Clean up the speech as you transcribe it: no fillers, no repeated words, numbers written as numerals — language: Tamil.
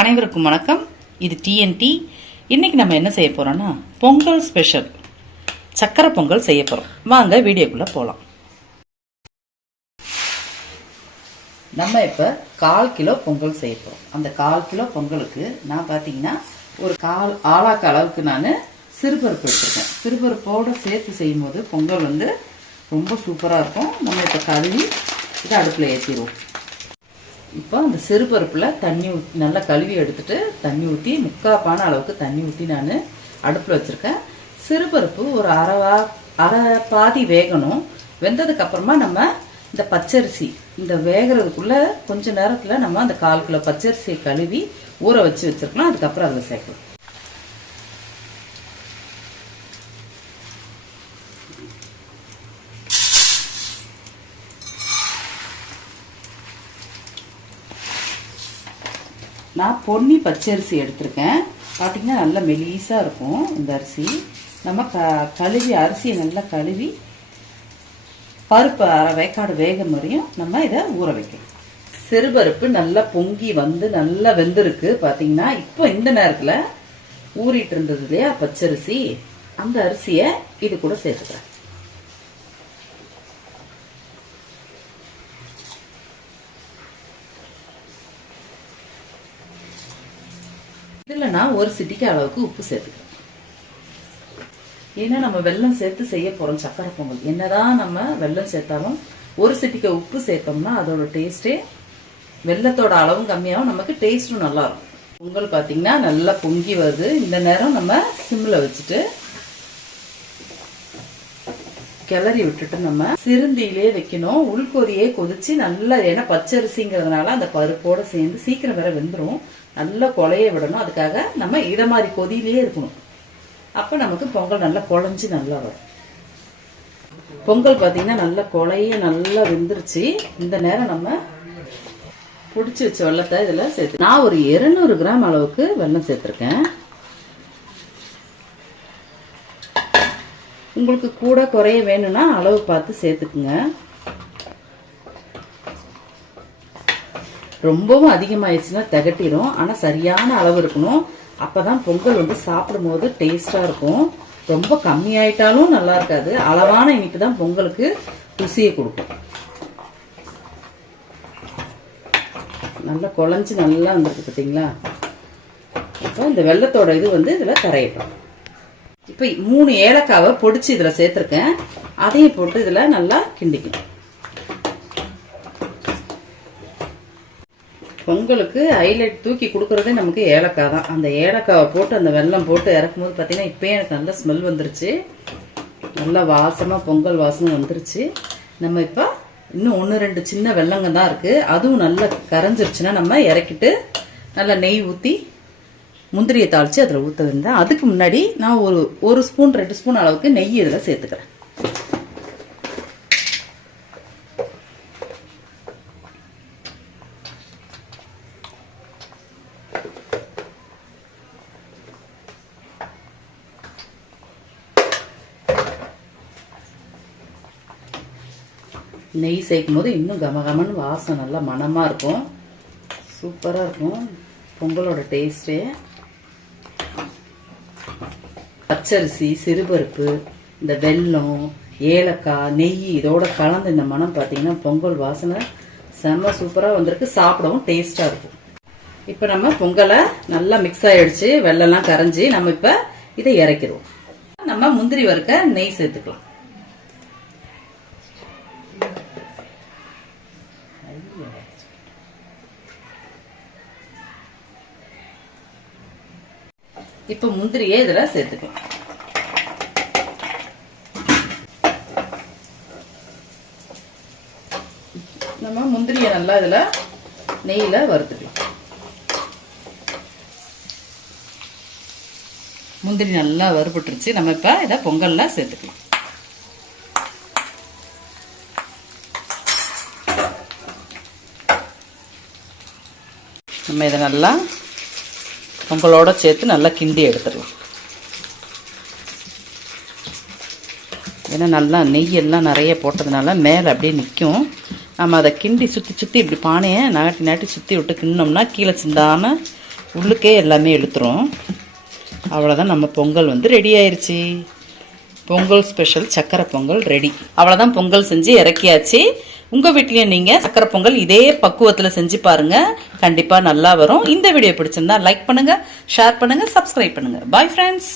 அனைவருக்கும் வணக்கம். இது டிஎன்டி. இன்னைக்கு நம்ம என்ன செய்ய போறோம்னா பொங்கல் ஸ்பெஷல் சக்கரை பொங்கல் செய்ய போறோம். வாங்க வீடியோக்குள்ள போலாம். நம்ம இப்ப 1/4 கிலோ பொங்கல் செய்ய போறோம். அந்த 1/4 கிலோ பொங்கலுக்கு நான் பாத்தீங்கன்னா ஒரு 1/4 ஆளாக்கு அளவுக்கு நான் சிறுபருப்பு எடுத்துருக்கேன். சிறுபருப்போட சேர்த்து செய்யும் போது பொங்கல் ரொம்ப சூப்பரா இருக்கும். நம்ம இப்ப கழுவி இதை அடுப்புல ஏற்றிடுவோம். இப்போ அந்த சிறுபருப்பில் தண்ணி ஊற்றி நல்லா கழுவி எடுத்துட்டு தண்ணி ஊற்றி 3/4 பானை அளவுக்கு தண்ணி ஊற்றி நான் அடுப்பில் வச்சுருக்கேன். சிறுபருப்பு ஒரு அரை பாதி வேகணும். வெந்ததுக்கு அப்புறமா நம்ம இந்த பச்சரிசி இந்த வேகிறதுக்குள்ள கொஞ்ச நேரத்தில் நம்ம அந்த 1/4 கிலோ பச்சரிசியை கழுவி ஊற வச்சு வச்சிருக்கலாம். அதுக்கப்புறம் அதில் சேர்க்கலாம். நான் பொன்னி பச்சரிசி எடுத்திருக்கேன். பார்த்தீங்கன்னா நல்லா மெலிசாக இருக்கும் இந்த அரிசி. நம்ம கழுவி அரிசியை நல்லா கழுவி பருப்பு அரை வேக்காடு வேகம் வரையும் நம்ம இதை ஊற வைக்கணும். சிறுபருப்பு நல்லா பொங்கி வந்து நல்லா வெந்திருக்கு. பார்த்தீங்கன்னா இப்போ இந்த நேரத்தில் ஊறிட்டு இருந்தது இல்லையா பச்சரிசி, அந்த அரிசியை இது கூட சேர்த்துக்கிறேன். இதில் நான் ஒரு சிட்டிக்கு அளவுக்கு உப்பு சேர்த்துக்கிறேன். ஏன்னா நம்ம வெல்லம் சேர்த்து செய்ய போகிறோம் சக்கரை பொங்கல். என்னதான் நம்ம வெல்லம் சேர்த்தாலும் ஒரு சிட்டிக்கு உப்பு சேர்த்தோம்னா அதோட டேஸ்ட்டே வெல்லத்தோட அளவும் கம்மியாகவும் நமக்கு டேஸ்ட்டும் நல்லா இருக்கும். பொங்கல் பார்த்தீங்கன்னா நல்லா பொங்கி வருது. இந்த நேரம் நம்ம சிம்மில் வச்சுட்டு கிளறி விட்டுட்டு நம்ம சிறுந்தியிலே வைக்கணும். உள்கொதியே கொதிச்சு நல்லா, ஏன்னா பச்சரிசிங்கிறதுனால அந்த பருப்போட சேர்ந்து சீக்கிரம் வேற வெந்துடும். நல்லா கொலைய விடணும். அதுக்காக நம்ம இதை மாதிரி கொதியிலேயே இருக்கணும். அப்ப நமக்கு பொங்கல் நல்லா குழஞ்சி நல்லா வரும். பொங்கல் பார்த்தீங்கன்னா நல்லா கொலைய நல்லா வெந்துருச்சு. இந்த நேரம் நம்ம பிடிச்சி வச்ச வெள்ளத்தை இதுல சேர்த்து நான் ஒரு 200 கிராம் அளவுக்கு வெல்லம் சேர்த்திருக்கேன். உங்களுக்கு கூட குறைய வேணும்னா அளவு பார்த்து சேர்த்துக்குங்க. ரொம்பவும் அதிகமாயிடுச்சுன்னா திகட்டிடும். ஆனா சரியான அளவு இருக்கணும். அப்பதான் பொங்கல் சாப்பிடும் போது டேஸ்டா இருக்கும். ரொம்ப கம்மியாயிட்டாலும் நல்லா இருக்காது. அளவான இனிப்பு தான் பொங்கலுக்கு ருசியை கொடுக்கும். நல்லா குழஞ்சு நல்லா வந்திருக்கு பார்த்தீங்களா. இப்போ இந்த வெள்ளத்தோட இது இதுல கரையட்டும். இப்போ 3 ஏலக்காவை பொடிச்சு இதுல சேர்த்திருக்கேன். அதையும் போட்டு இதுல நல்லா கிண்டிக்கணும். பொங்கலுக்கு ஹைலைட் தூக்கி கொடுக்கறதே நமக்கு ஏலக்காய் தான். அந்த ஏலக்காவை போட்டு அந்த வெல்லம் போட்டு இறக்கும் போது பார்த்தீங்கன்னா இப்போ எனக்கு நல்ல ஸ்மெல் வந்துருச்சு. நல்லா வாசமா பொங்கல் வாசனை வந்துருச்சு. நம்ம இப்போ இன்னும் 1-2 சின்ன வெல்லங்க தான் இருக்கு. அதுவும் நல்லா கரைஞ்சிருச்சுன்னா நம்ம இறக்கிட்டு நல்லா நெய் ஊற்றி முந்திரியை தாளிச்சு அதில் ஊற்ற வேண்டாம். அதுக்கு முன்னாடி நான் ஒரு ஸ்பூன் 2 ஸ்பூன் அளவுக்கு நெய் இதில் சேர்த்துக்கிறேன். நெய் சேர்க்கும் போது இன்னும் கமகமன்னு வாசம் நல்லா மணமா இருக்கும். சூப்பரா இருக்கும் பொங்கலோட டேஸ்டே. பச்சரிசி, சிறுபருப்பு, இந்த வெல்லம், ஏலக்காய், நெய் இதோட கலந்து இந்த மனம் பார்த்தீங்கன்னா பொங்கல் வாசனை செம்ம சூப்பரா வந்திருக்கு. சாப்பிடவும் டேஸ்டா இருக்கும். இப்ப நம்ம பொங்கலை நல்லா மிக்ஸ் ஆயிடுச்சு. வெள்ளம்லாம் கரைஞ்சி நம்ம இப்ப இதை இறக்கிடுவோம். நம்ம முந்திரி வறுக்க நெய் சேர்த்துக்கலாம். இப்ப முந்திரியை இதுல சேர்த்துக்கலாம். நம்ம முந்திரியை நல்லா இதுல நெய்யில வறுத்துக்கலாம். முந்திரி நல்லா வறுபட்டுருச்சு. நம்ம இப்ப இதை பொங்கல்ல சேர்த்துக்கலாம். நம்ம இதை நல்லா பொங்கலோட சேர்த்து நல்லா கிண்டி எடுத்துடலாம். ஏன்னா நல்லா நெய்யெல்லாம் நிறைய போட்டதுனால மேலே அப்படியே நிற்கும். நம்ம அதை கிண்டி சுற்றி சுற்றி இப்படி பானையை நாட்டி நாட்டி சுற்றி விட்டு கிண்ணோம்னா கீழே சிந்தாமல் உள்ளுக்கே எல்லாமே இழுத்துரும். அவ்வளோதான், நம்ம பொங்கல் வந்து ரெடி ஆயிடுச்சு. பொங்கல் ஸ்பெஷல் சக்கரை பொங்கல் ரெடி. அவ்வளோதான், பொங்கல் செஞ்சு இறக்கியாச்சு. உங்கள் வீட்லேயும் நீங்கள் சக்கரை பொங்கல் இதே பக்குவத்தில் செஞ்சு பாருங்கள், கண்டிப்பாக நல்லா வரும். இந்த வீடியோ பிடிச்சிருந்தா லைக் பண்ணுங்கள், ஷேர் பண்ணுங்கள், சப்ஸ்கிரைப் பண்ணுங்கள். Bye friends.